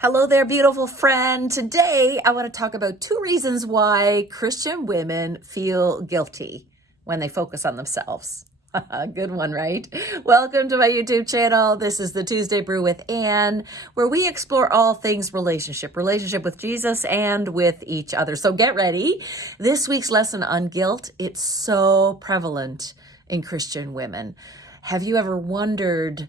Hello there, beautiful friend. Today, I want to talk about 2 reasons why Christian women feel guilty when they focus on themselves. Good one, right? Welcome to my YouTube channel. This is the Tuesday Brew with Ann, where we explore all things relationship with Jesus and with each other. So get ready. This week's lesson on guilt, it's so prevalent in Christian women. Have you ever wondered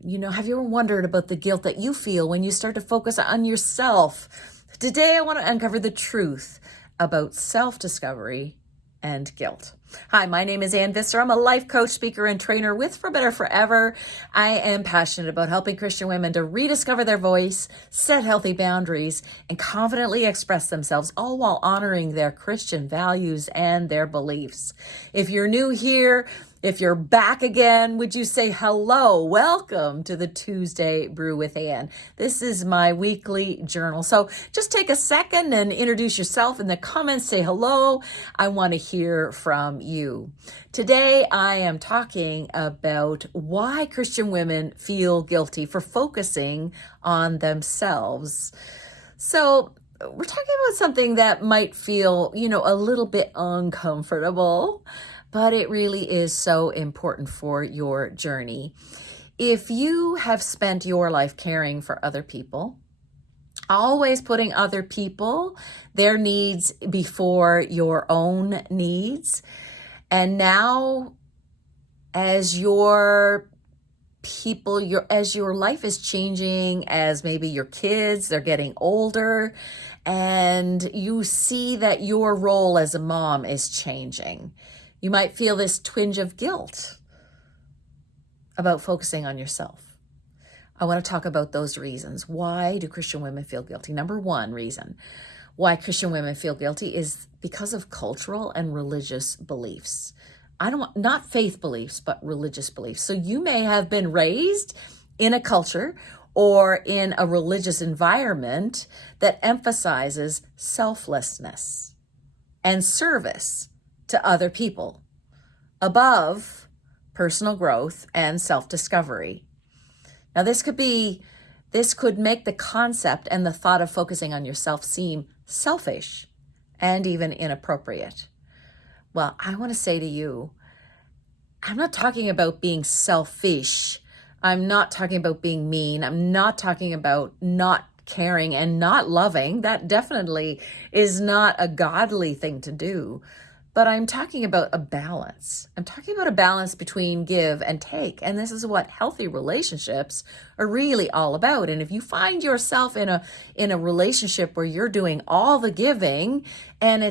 about the guilt that you feel when you start to focus on yourself? Today, I want to uncover the truth about self-discovery and guilt. Hi, my name is Ann Visser. I'm a life coach, speaker, and trainer with For Better Forever. I am passionate about helping Christian women to rediscover their voice, set healthy boundaries, and confidently express themselves, all while honoring their Christian values and their beliefs. If you're new here, if you're back again, would you say hello? Welcome to the Tuesday Brew with Ann. This is my weekly journal. So just take a second and introduce yourself in the comments. Say hello. I want to hear from you. Today, I am talking about why Christian women feel guilty for focusing on themselves. So we're talking about something that might feel, a little bit uncomfortable, but it really is so important for your journey. If you have spent your life caring for other people, always putting other people, their needs before your own needs, and now as your life is changing, as maybe your kids, they're getting older, and you see that your role as a mom is changing, you might feel this twinge of guilt about focusing on yourself. I want to talk about those reasons. Why do Christian women feel guilty? Number one reason why Christian women feel guilty is because of cultural and religious beliefs. Not faith beliefs, but religious beliefs. So you may have been raised in a culture or in a religious environment that emphasizes selflessness and service to other people above personal growth and self-discovery. Now, this could make the concept and the thought of focusing on yourself seem selfish and even inappropriate. Well, I want to say to you, I'm not talking about being selfish. I'm not talking about being mean. I'm not talking about not caring and not loving. That definitely is not a godly thing to do. But I'm talking about a balance. I'm talking about a balance between give and take. And this is what healthy relationships are really all about. And if you find yourself in a relationship where you're doing all the giving and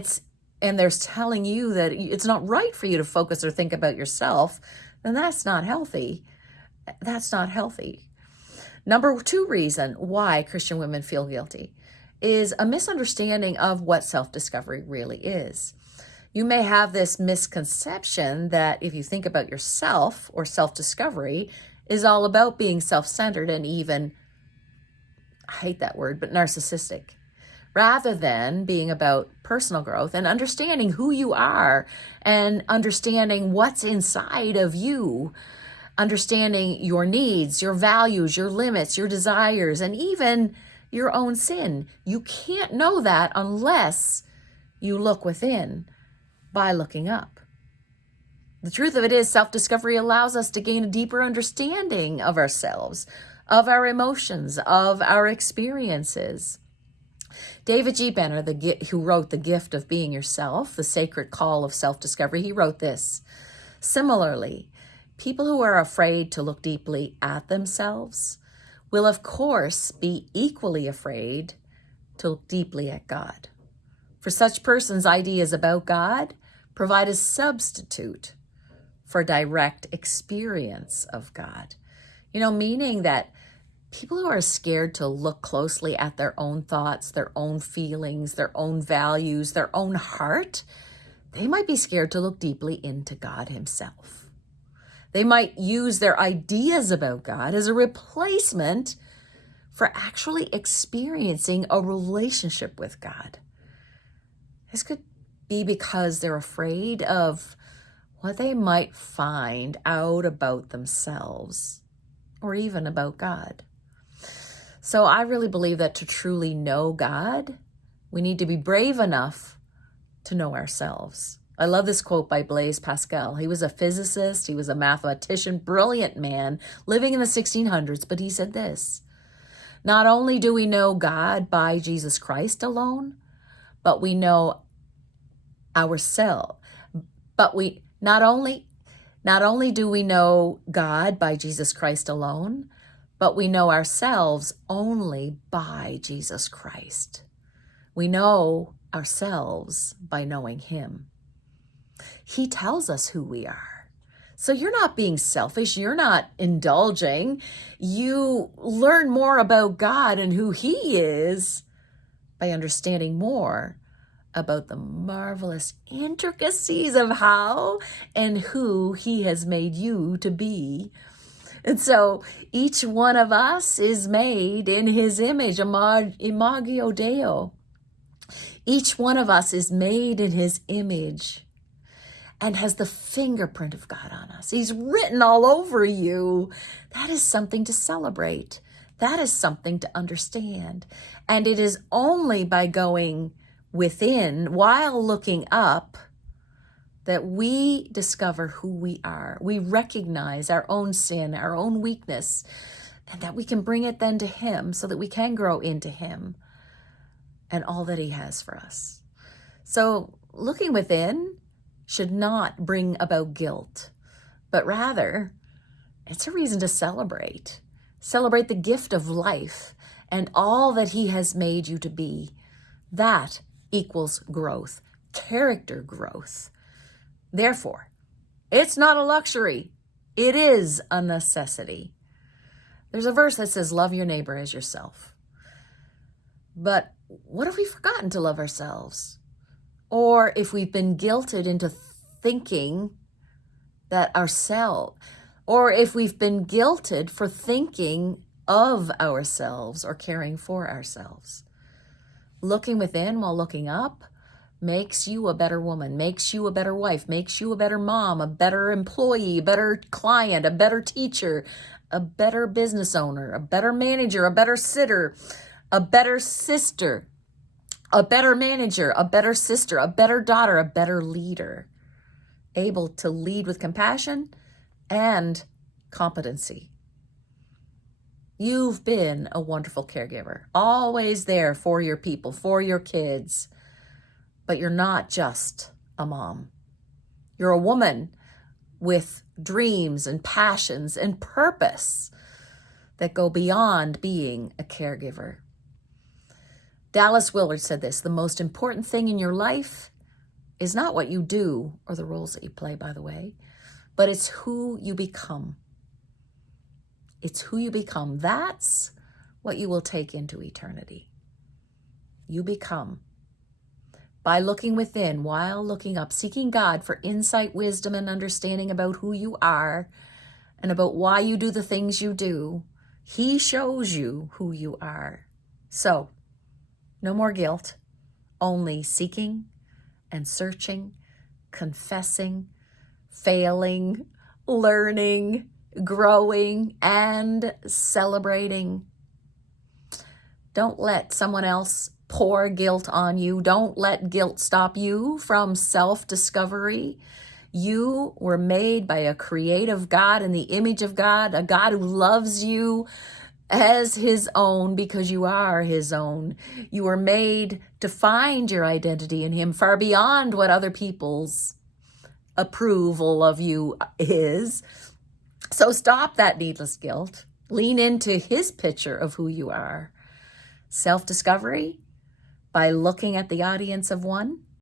they're telling you that it's not right for you to focus or think about yourself, then that's not healthy. That's not healthy. Number 2 reason why Christian women feel guilty is a misunderstanding of what self-discovery really is. You may have this misconception that if you think about yourself, or self-discovery is all about being self-centered and even, I hate that word, but narcissistic, rather than being about personal growth and understanding who you are and understanding what's inside of you, understanding your needs, your values, your limits, your desires, and even your own sin. You can't know that unless you look within by looking up. The truth of it is, self-discovery allows us to gain a deeper understanding of ourselves, of our emotions, of our experiences. David G. Benner, who wrote The Gift of Being Yourself, The Sacred Call of Self-Discovery, he wrote this: similarly, people who are afraid to look deeply at themselves will, of course, be equally afraid to look deeply at God. For such persons, ideas about God provide a substitute for direct experience of God. Meaning that people who are scared to look closely at their own thoughts, their own feelings, their own values, their own heart, they might be scared to look deeply into God himself. They might use their ideas about God as a replacement for actually experiencing a relationship with God. This could be because they're afraid of what they might find out about themselves or even about God. So I really believe that to truly know God, we need to be brave enough to know ourselves. I love this quote by Blaise Pascal. He was a physicist, he was a mathematician, brilliant man living in the 1600s, but he said this: not only do we know God by Jesus Christ alone, but we know ourselves. But we not only do we know God by Jesus Christ alone, but we know ourselves only by Jesus Christ. We know ourselves by knowing him. He tells us who we are. So you're not being selfish. You're not indulging. You learn more about God and who he is by understanding more about the marvelous intricacies of how and who he has made you to be. And so each one of us is made in his image, Imago Dei. Each one of us is made in his image and has the fingerprint of God on us. He's written all over you. That is something to celebrate. That is something to understand. And it is only by going within while looking up that we discover who we are. We recognize our own sin, our own weakness, and that we can bring it then to him so that we can grow into him and all that he has for us. So looking within should not bring about guilt, but rather it's a reason to celebrate. Celebrate the gift of life and all that he has made you to be. That equals growth, character growth. Therefore, it's not a luxury. It is a necessity. There's a verse that says, love your neighbor as yourself. But what if we've forgotten to love ourselves? Or if we've been guilted into thinking that ourselves, or if we've been guilted for thinking of ourselves or caring for ourselves. Looking within while looking up makes you a better woman, makes you a better wife, makes you a better mom, a better employee, a better client, a better teacher, a better business owner, a better manager, a better sitter, a better sister, a better manager, a better sister, a better daughter, a better leader, able to lead with compassion and competency. You've been a wonderful caregiver, always there for your people, for your kids. But you're not just a mom. You're a woman with dreams and passions and purpose that go beyond being a caregiver. Dallas Willard said this: the most important thing in your life is not what you do or the roles that you play, by the way, but it's who you become. It's who you become. That's what you will take into eternity. You become. By looking within while looking up, seeking God for insight, wisdom, and understanding about who you are and about why you do the things you do, he shows you who you are. So, no more guilt, only seeking and searching, confessing, failing, learning, growing, and celebrating. Don't let someone else pour guilt on you. Don't let guilt stop you from self-discovery. You were made by a creative God in the image of God, a God who loves you as his own because you are his own. You were made to find your identity in him far beyond what other people's approval of you is. So stop that needless guilt. Lean into his picture of who you are. Self-discovery by looking at the audience of one